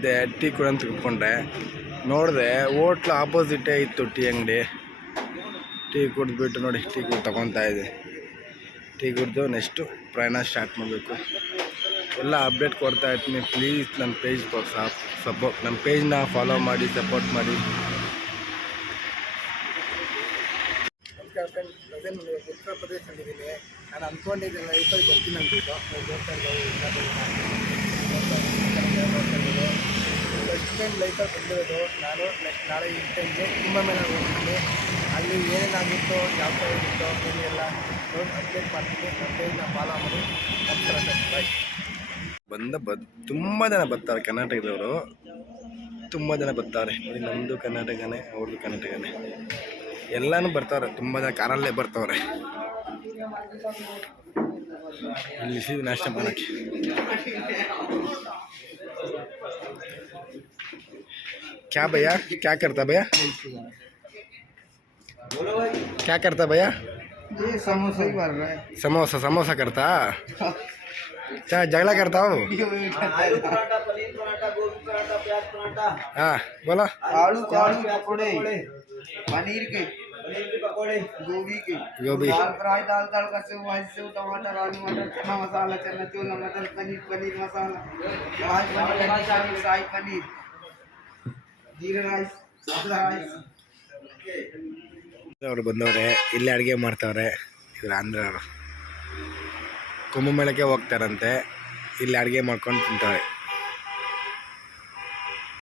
ಇದ್ದೆ ಟೀ ಕುಡಿಯಂತ ತಿಳ್ಕೊಂಡೆ. ನೋಡಿದೆ ಹೋಟ್ಲು ಆಪೋಸಿಟೇ ಇತ್ತು ಟೀ ಅಂಗಡಿ. ಟೀ ಕುಡಿದ್ಬಿಟ್ಟು ನೋಡಿ ಟೀ ಕುಡಿ ತೊಗೊತಾ ಇದೆ. ಟೀ ಕುಡಿದು ನೆಕ್ಸ್ಟು ಪ್ರಯಾಣ ಸ್ಟಾರ್ಟ್ ಮಾಡಬೇಕು. ಎಲ್ಲ ಅಪ್ಡೇಟ್ ಕೊಡ್ತಾ ಇರ್ತೀನಿ. ಪ್ಲೀಸ್ ನನ್ನ ಪೇಜ್ ನಮ್ಮ ಪೇಜ್ನ ಫಾಲೋ ಮಾಡಿ, ಸಪೋರ್ಟ್ ಮಾಡಿ. ನಮಸ್ಕಾರ ಫ್ರೆಂಡ್, ಪ್ರೆಸೆಂಟ್ ಉತ್ತರ ಪ್ರದೇಶದಲ್ಲಿದ್ದೀನಿ. ನಾನು ಅಂದ್ಕೊಂಡಿದ್ದೆ ಲೈಫಲ್ಲಿ ಬರ್ತೀನಿ ಅಂತಿದ್ದು. ಫಸ್ಟ್ ಟೈಮ್ ಲೈಫಲ್ಲಿ ಬಂದಿರೋದು ನಾನು. ನೆಕ್ಸ್ಟ್ ನಾಳೆ ಈ ಟೈಮ್ಗೆ ಕುಂಭಮೇಳ ಹೋಗ್ತೀನಿ. ಅಲ್ಲಿ ಏನೇನಾಗಿತ್ತು, ಯಾವ ಥರ ಇತ್ತು ಏನೆಲ್ಲ ನೋಡಿ ಅಪ್ಡೇಟ್ ಮಾಡ್ತೀನಿ. ನನ್ನ ಪೇಜ್ನ ಫಾಲೋ ಮಾಡಿ. ನಮಸ್ಕಾರ ಸರ್, ಬಾಯ್. ತುಂಬ ಜನ ಬರ್ತಾರೆ ಕರ್ನಾಟಕದವರು, ತುಂಬ ಜನ ಬರ್ತಾರೆ. ನಮ್ಮದು ಕರ್ನಾಟಕನೇ, ಅವ್ರದ್ದು ಕರ್ನಾಟಕನೇ, ಎಲ್ಲನೂ ಬರ್ತಾರೆ. ತುಂಬ ಜನ ಕಾರಲ್ಲೇ ಬರ್ತವ್ರೆ. ಇಲ್ಲಿ ಸೀದ ನಾಷ್ಟ ಮಾಡೋಕ್ಕೆ. क्या भैया, क्या करता भैया, क्या करता भैया? ये समोसा ही बन रहा है। समोसा करता? क्या झगड़ा करता हो? हाँ बोला। आलू पकौड़े, पनीर के पकौड़े, गोभी दाल फ्राई, दाल का सेव, भाजी सेव, टमाटर, आलू मटर, चना मसाला, चना चोला, मटर पनीर मसाला, शाही पनीर, जीरा राइस, सादा राइस. ಅವರು ಬಂದವ್ರೆ, ಇಲ್ಲಿ ಅಡುಗೆ ಮಾಡ್ತಾವ್ರೆ. ಇವರು ಆಂಧ್ರವರು ಕುಂಭಮೇಳಕ್ಕೆ ಹೋಗ್ತಾರಂತೆ. ಇಲ್ಲಿ ಅಡುಗೆ ಮಾಡ್ಕೊಂಡು ತಿಂತಾರೆ.